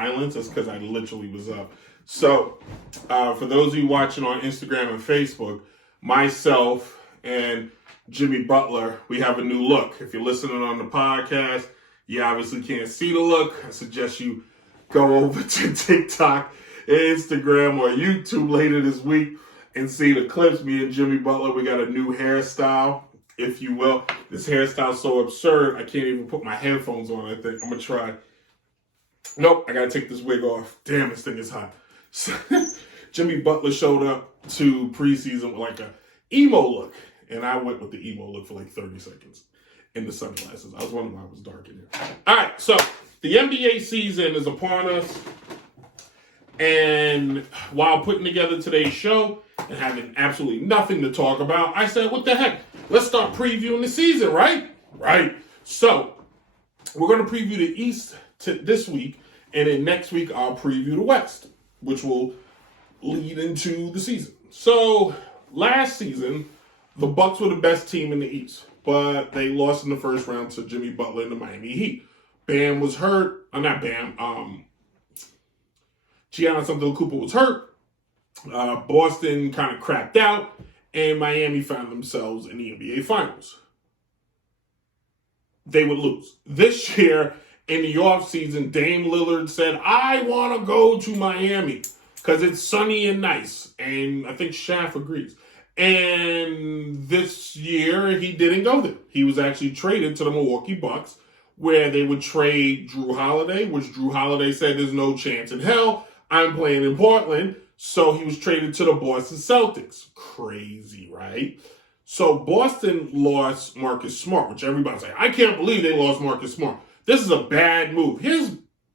silence, that's because I literally was up. So, for those of you watching on Instagram and Facebook, myself and Jimmy Butler, we have a new look. If you're listening on the podcast, you obviously can't see the look. I suggest you go over to TikTok, Instagram, or YouTube later this week and see the clips. Me and Jimmy Butler, we got a new hairstyle, if you will. This hairstyle's so absurd, I can't even put my headphones on, I think. I'm going to try. Nope, I got to take this wig off. Damn, this thing is hot. So, Jimmy Butler showed up to preseason with like a emo look, and I went with the emo look for like 30 seconds in the sunglasses. I was wondering why it was dark in here. All right, so the NBA season is upon us, and while putting together today's show and having absolutely nothing to talk about, I said, what the heck? Let's start previewing the season, right? Right. So we're going to preview the East this week, and then next week I'll preview the West, which will lead into the season. So last season, the Bucks were the best team in the East, but they lost in the first round to Jimmy Butler and the Miami Heat. Bam was hurt. Not Bam. Giannis Antetokounmpo was hurt. Boston kind of crapped out, and Miami found themselves in the NBA Finals. They would lose. This year, in the offseason, Dame Lillard said, I want to go to Miami because it's sunny and nice. And I think Shaq agrees. And this year, he didn't go there. He was actually traded to the Milwaukee Bucks, where they would trade Drew Holiday, which Drew Holiday said there's no chance in hell I'm playing in Portland. So he was traded to the Boston Celtics. Crazy, right? So Boston lost Marcus Smart, which everybody's like, I can't believe they lost Marcus Smart. This is a bad move. Here's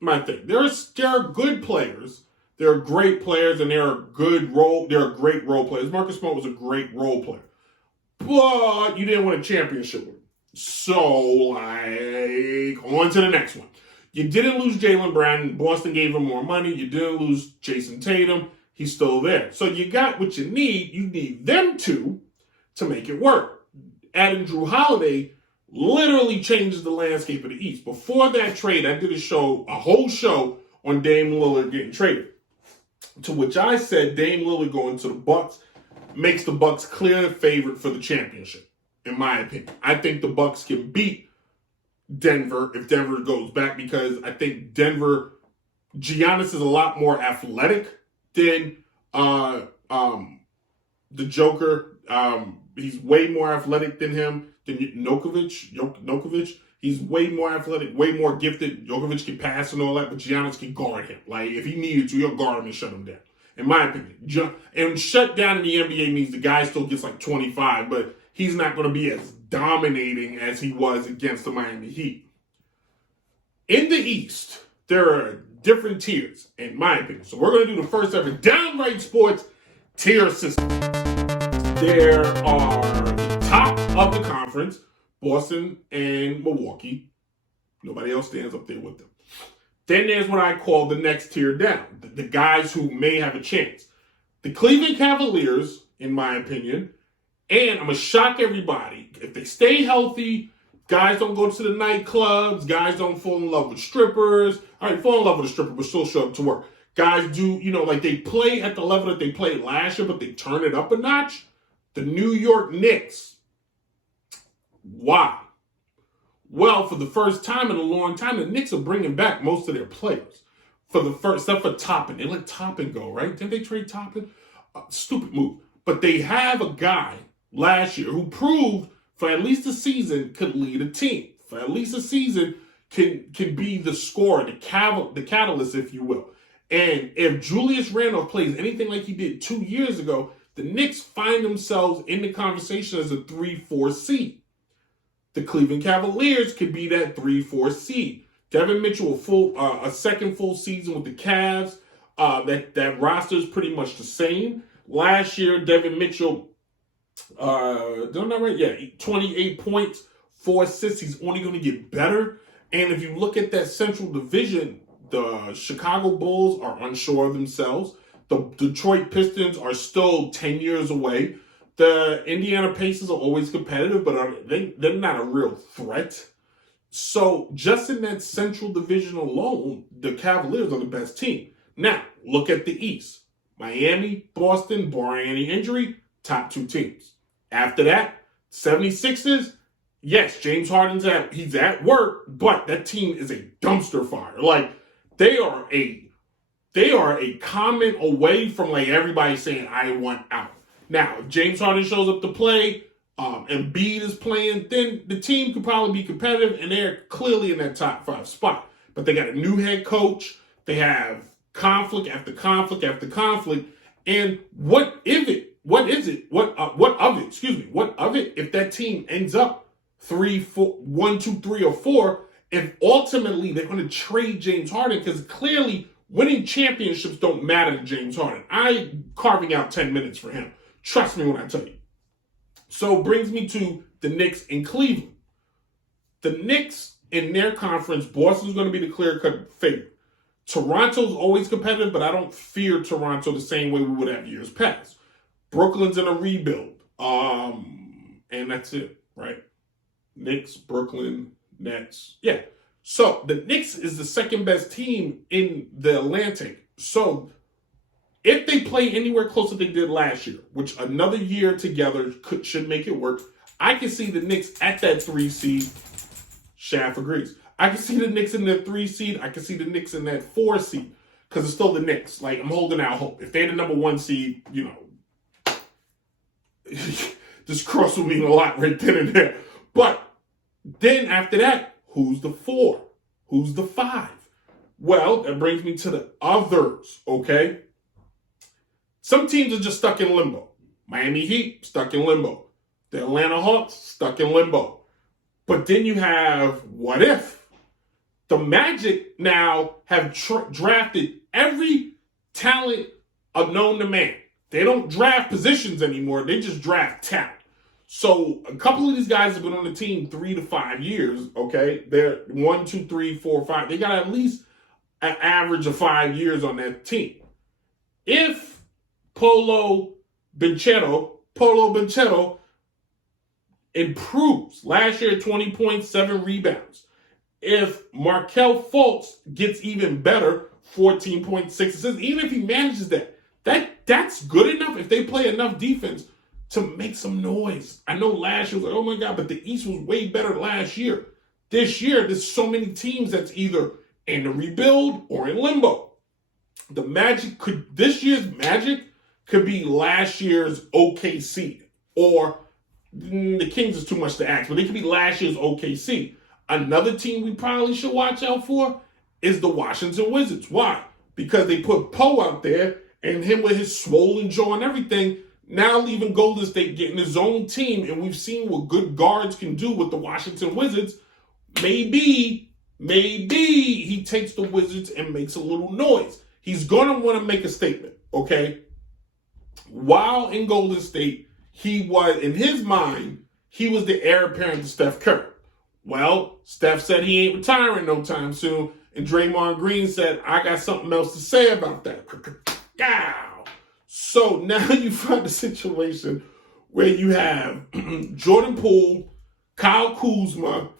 my thing. There are good players. There are great players, and there are great role players. Marcus Smart was a great role player. But you didn't win a championship with him. So, like, on to the next one. You didn't lose Jaylen Brown. Boston gave him more money. You didn't lose Jason Tatum. He's still there. So you got what you need. You need them two to make it work. Adding Drew Holiday literally changes the landscape of the East. Before that trade, I did a whole show on Dame Lillard getting traded. To which I said Dame Lillard going to the Bucks makes the Bucks clear favorite for the championship, in my opinion. I think the Bucks can beat Denver if Denver goes back, because I think Giannis is a lot more athletic than the Joker. He's way more athletic than him, than Nokovic. He's way more athletic, way more gifted. Jokovic can pass and all that, but Giannis can guard him. Like, if he needed to, he'll guard him and shut him down, in my opinion. And shut down in the NBA means the guy still gets like 25, but he's not going to be as dominating as he was against the Miami Heat. In the East, there are different tiers, in my opinion. So we're going to do the first ever Downright Sports tier system. There are the top of the conference, Boston and Milwaukee. Nobody else stands up there with them. Then there's what I call the next tier down, the guys who may have a chance. The Cleveland Cavaliers, in my opinion, and I'm going to shock everybody, if they stay healthy, guys don't go to the nightclubs, guys don't fall in love with strippers. All right, fall in love with a stripper, but still show up to work. Guys do, like they play at the level that they played last year, but they turn it up a notch. The New York Knicks. Why? Well, for the first time in a long time, the Knicks are bringing back most of their players. For the first, except for Toppin. They let Toppin go, right? Didn't they trade Toppin? Stupid move. But they have a guy last year who proved for at least a season could lead a team. For at least a season can be the scorer, the catalyst, if you will. And if Julius Randle plays anything like he did 2 years ago, the Knicks find themselves in the conversation as a 3-4 seed. The Cleveland Cavaliers could be that 3-4 seed. Devin Mitchell, a second full season with the Cavs. That roster is pretty much the same. Last year, Devin Mitchell, don't know right? Yeah, 28 points, 4 assists. He's only going to get better. And if you look at that Central Division, the Chicago Bulls are unsure of themselves. The Detroit Pistons are still 10 years away. The Indiana Pacers are always competitive, but they're not a real threat. So just in that Central Division alone, the Cavaliers are the best team. Now, look at the East. Miami, Boston, barring any injury, top 2 teams. After that, 76ers, yes, James Harden's he's at work, but that team is a dumpster fire. Like, they are a comment away from like everybody saying, I want out. Now, if James Harden shows up to play, and Embiid is playing, then the team could probably be competitive, and they're clearly in that top 5 spot. But they got a new head coach. They have conflict after conflict after conflict. And what of it if that team ends up 1, 2, 3, or 4, if ultimately they're going to trade James Harden, because clearly winning championships don't matter to James Harden. I'm carving out 10 minutes for him. Trust me when I tell you. So brings me to the Knicks in Cleveland. The Knicks in their conference, Boston's going to be the clear-cut favorite. Toronto's always competitive, but I don't fear Toronto the same way we would have years past. Brooklyn's in a rebuild. And that's it, right? Knicks, Brooklyn, Nets. Yeah. So the Knicks is the second best team in the Atlantic. So if they play anywhere close to what they did last year, which another year together should make it work, I can see the Knicks at that 3 seed. Shaf agrees. I can see the Knicks in that 3 seed. I can see the Knicks in that 4 seed because it's still the Knicks. Like, I'm holding out hope. If they're the number 1 seed, this cross will mean a lot right then and there. But then after that, who's the 4? Who's the 5? Well, that brings me to the others, okay? Some teams are just stuck in limbo. Miami Heat, stuck in limbo. The Atlanta Hawks, stuck in limbo. But then you have, what if? The Magic now have drafted every talent known to man. They don't draft positions anymore. They just draft talent. So a couple of these guys have been on the team 3 to 5 years, okay? They're 1, 2, 3, 4, 5. They got at least an average of 5 years on that team. If Polo Banchero improves. Last year, 20 points, 7 rebounds. If Markelle Fultz gets even better, 14.6 assists, even if he manages that's good enough if they play enough defense to make some noise. I know last year was like, oh my God, but the East was way better last year. This year, there's so many teams that's either in a rebuild or in limbo. This year's Magic could be last year's OKC, or the Kings is too much to ask, but they could be last year's OKC. Another team we probably should watch out for is the Washington Wizards. Why? Because they put Poe out there, and him with his swollen jaw and everything, now leaving Golden State, getting his own team, and we've seen what good guards can do with the Washington Wizards. Maybe he takes the Wizards and makes a little noise. He's going to want to make a statement, okay? While in Golden State, in his mind, he was the heir apparent to Steph Curry. Well, Steph said he ain't retiring no time soon, and Draymond Green said, I got something else to say about that. So now you find a situation where you have Jordan Poole, Kyle Kuzma,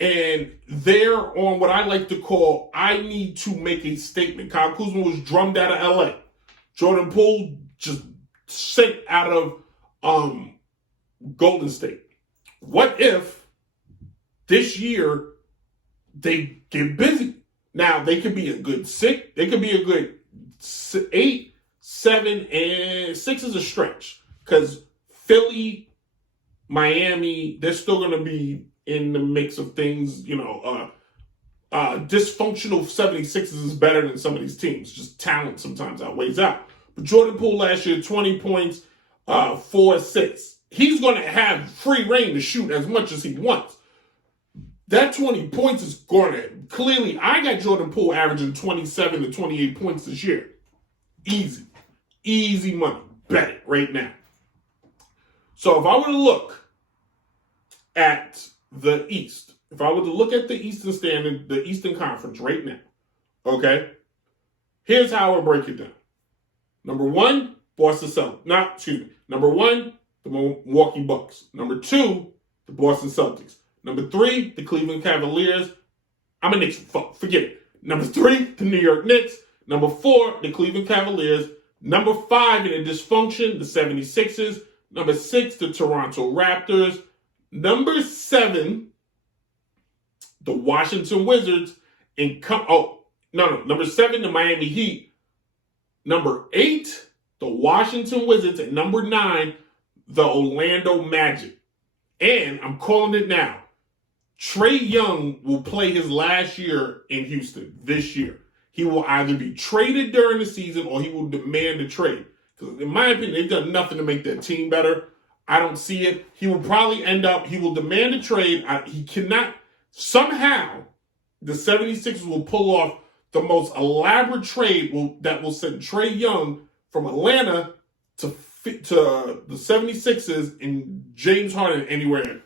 and they're on what I like to call, I need to make a statement. Kyle Kuzma was drummed out of LA. Jordan Poole just sent out of Golden State. What if this year they get busy? Now, they could be a good 6. They could be a good 8, 7, and 6 is a stretch. Because Philly, Miami, they're still going to be in the mix of things. Dysfunctional 76ers is better than some of these teams. Just talent sometimes outweighs out. But Jordan Poole last year, 20 points, 4 assists. He's going to have free reign to shoot as much as he wants. That 20 points is going to, clearly, I got Jordan Poole averaging 27 to 28 points this year. Easy money. Bet it right now. So if I were to look at the East, if I were to look at the Eastern Standard, the Eastern Conference right now, okay, here's how I would break it down. Number 1, Boston Celtics. Number 1, the Milwaukee Bucks. Number 2, the Boston Celtics. Number 3, the Cleveland Cavaliers. I'm a Knicks. Forget it. Number 3, the New York Knicks. Number 4, the Cleveland Cavaliers. Number 5 in a dysfunction, the 76ers. Number 6, the Toronto Raptors. Number 7, the Washington Wizards. Number 7, the Miami Heat. Number 8, the Washington Wizards. And number 9, the Orlando Magic. And I'm calling it now. Trae Young will play his last year in Houston this year. He will either be traded during the season or he will demand a trade. Because in my opinion, they've done nothing to make their team better. I don't see it. He will probably he will demand a trade. He cannot, somehow, the 76ers will pull off the most elaborate trade that will send Trae Young from Atlanta to the 76ers and James Harden anywhere